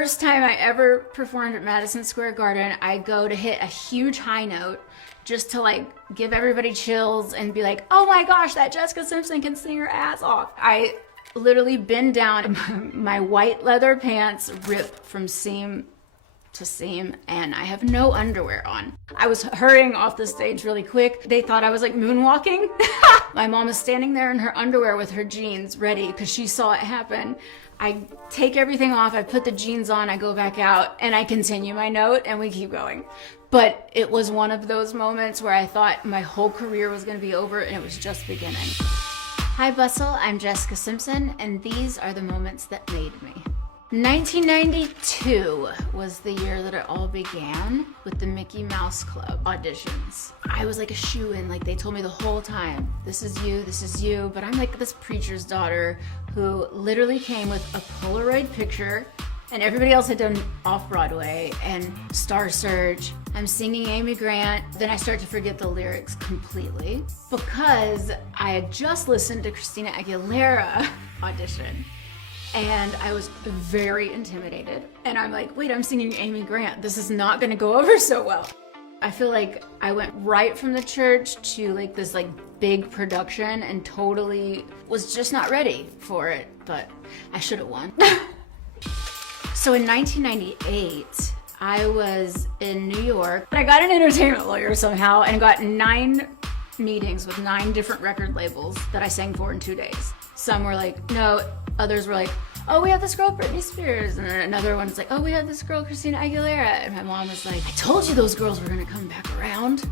first time I ever performed at Madison Square Garden, I go to hit a huge high note just to like give everybody chills and be like, oh my gosh, that Jessica Simpson can sing her ass off. I literally bend down, my white leather pants rip from seam to seam, and I have no underwear on. I was hurrying off the stage really quick. They thought I was like moonwalking. My mom is standing there in her underwear with her jeans ready because she saw it happen. I take everything off, I put the jeans on, I go back out, and I continue my note, and we keep going. But it was one of those moments where I thought my whole career was gonna be over, and it was just beginning. Hi Bustle, I'm Jessica Simpson, and these are the moments that made me. 1992 was the year that it all began with the Mickey Mouse Club auditions. I was like a shoo-in, like they told me the whole time, this is you, but I'm like this preacher's daughter who literally came with a Polaroid picture, and everybody else had done Off-Broadway and Star Search. I'm singing Amy Grant, then I start to forget the lyrics completely because I had just listened to Christina Aguilera audition. And I was very intimidated. And I'm like, wait, I'm singing Amy Grant. This is not gonna go over so well. I feel like I went right from the church to like this like big production and totally was just not ready for it, but I should have won. So in 1998, I was in New York. I got an entertainment lawyer somehow and got 9 meetings with 9 different record labels that I sang for in 2 days. Some were like, no. Others were like, oh, we have this girl, Britney Spears. And then another one's like, oh, we have this girl, Christina Aguilera. And my mom was like, I told you those girls were gonna come back around.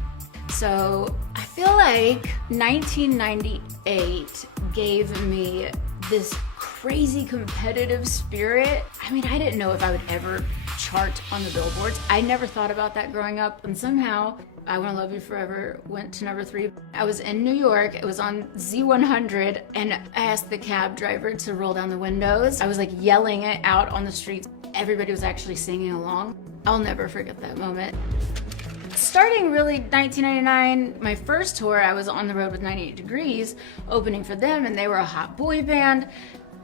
So I feel like 1998 gave me this crazy competitive spirit. I mean, I didn't know if I would ever chart on the billboards. I never thought about that growing up, and somehow I Wanna Love You Forever went to number 3. I was in New York, it was on Z100, and I asked the cab driver to roll down the windows. I was like yelling it out on the streets. Everybody was actually singing along. I'll never forget that moment. Starting really 1999, my first tour, I was on the road with 98 Degrees, opening for them, and they were a hot boy band.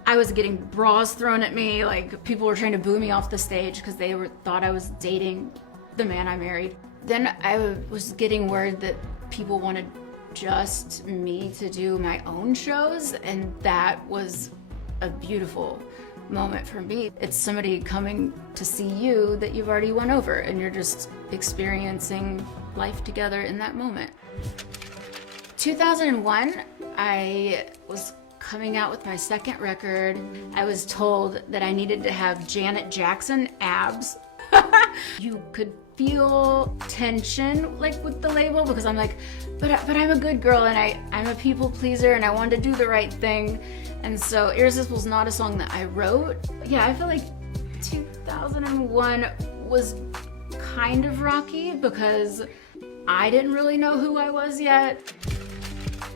I was getting bras thrown at me, like people were trying to boo me off the stage because they thought I was dating the man I married. Then I was getting word that people wanted just me to do my own shows, and that was a beautiful moment for me. It's somebody coming to see you that you've already won over, and you're just experiencing life together in that moment. 2001, I was coming out with my second record. I was told that I needed to have Janet Jackson abs. You could feel tension like with the label because I'm like, but I'm a good girl and I'm a people pleaser and I wanted to do the right thing. And so Irresistible is not a song that I wrote. Yeah, I feel like 2001 was kind of rocky because I didn't really know who I was yet.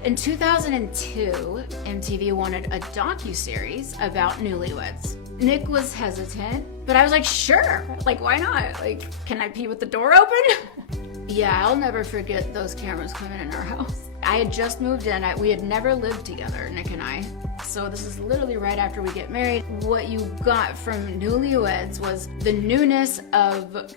In 2002, MTV wanted a docuseries about newlyweds. Nick was hesitant, but I was like, sure, like why not? Like, can I pee with the door open? Yeah, I'll never forget those cameras coming in our house. I had just moved in, we had never lived together, Nick and I. So this is literally right after we get married. What you got from Newlyweds was the newness of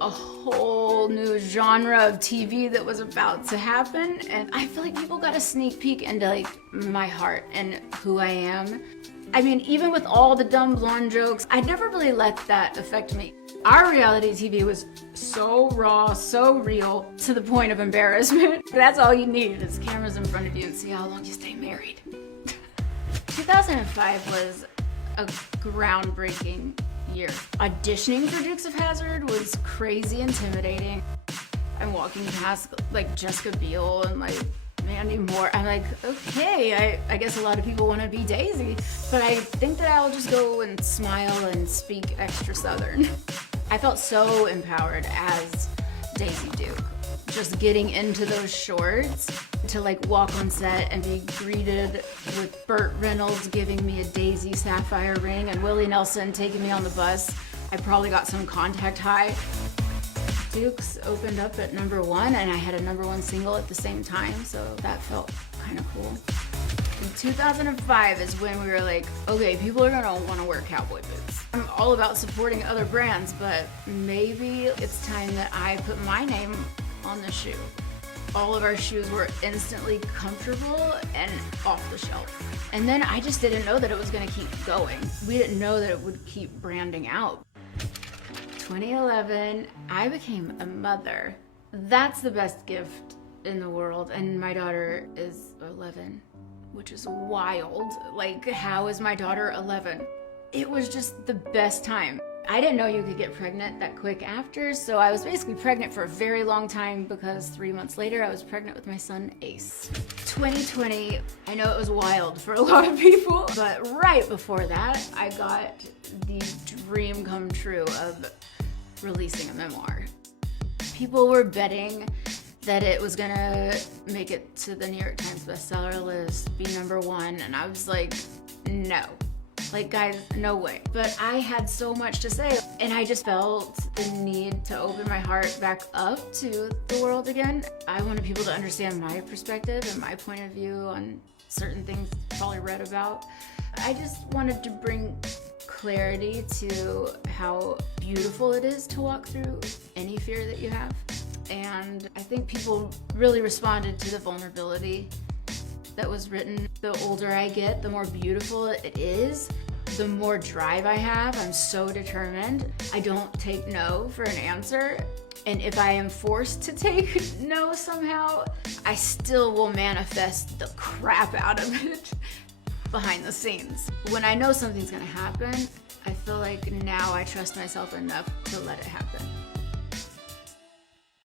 a whole new genre of TV that was about to happen, and I feel like people got a sneak peek into like my heart and who I am. I mean, even with all the dumb blonde jokes, I never really let that affect me. Our reality TV was so raw, so real, to the point of embarrassment. That's all you need is cameras in front of you and see how long you stay married. 2005 was a groundbreaking year. Auditioning for Dukes of Hazzard was crazy intimidating. I'm walking past like Jessica Biel and like Mandy Moore. I'm like, okay, I guess a lot of people want to be Daisy, but I think that I'll just go and smile and speak extra Southern. I felt so empowered as Daisy Duke. Just getting into those shorts to like walk on set and be greeted with Burt Reynolds giving me a Daisy sapphire ring and Willie Nelson taking me on the bus. I probably got some contact high. Dukes opened up at #1 and I had a #1 single at the same time, so that felt kind of cool. In 2005 is when we were like, okay, people are gonna wanna wear cowboy boots. I'm all about supporting other brands, but maybe it's time that I put my name on the shoe. All of our shoes were instantly comfortable and off the shelf. And then I just didn't know that it was gonna keep going. We didn't know that it would keep branding out. 2011, I became a mother. That's the best gift in the world, and my daughter is 11, which is wild. Like, how is my daughter 11? It was just the best time. I didn't know you could get pregnant that quick after, so I was basically pregnant for a very long time because 3 months later I was pregnant with my son Ace. 2020, I know it was wild for a lot of people, but right before that I got the dream come true of releasing a memoir. People were betting that it was gonna make it to the New York Times bestseller list, be #1, and I was like, no. Like, guys, no way. But I had so much to say, and I just felt the need to open my heart back up to the world again. I wanted people to understand my perspective and my point of view on certain things I probably read about. I just wanted to bring clarity to how beautiful it is to walk through any fear that you have. And I think people really responded to the vulnerability that was written. The older I get, the more beautiful it is, the more drive I have. I'm so determined. I don't take no for an answer. And if I am forced to take no somehow, I still will manifest the crap out of it behind the scenes. When I know something's gonna happen, I feel like now I trust myself enough to let it happen.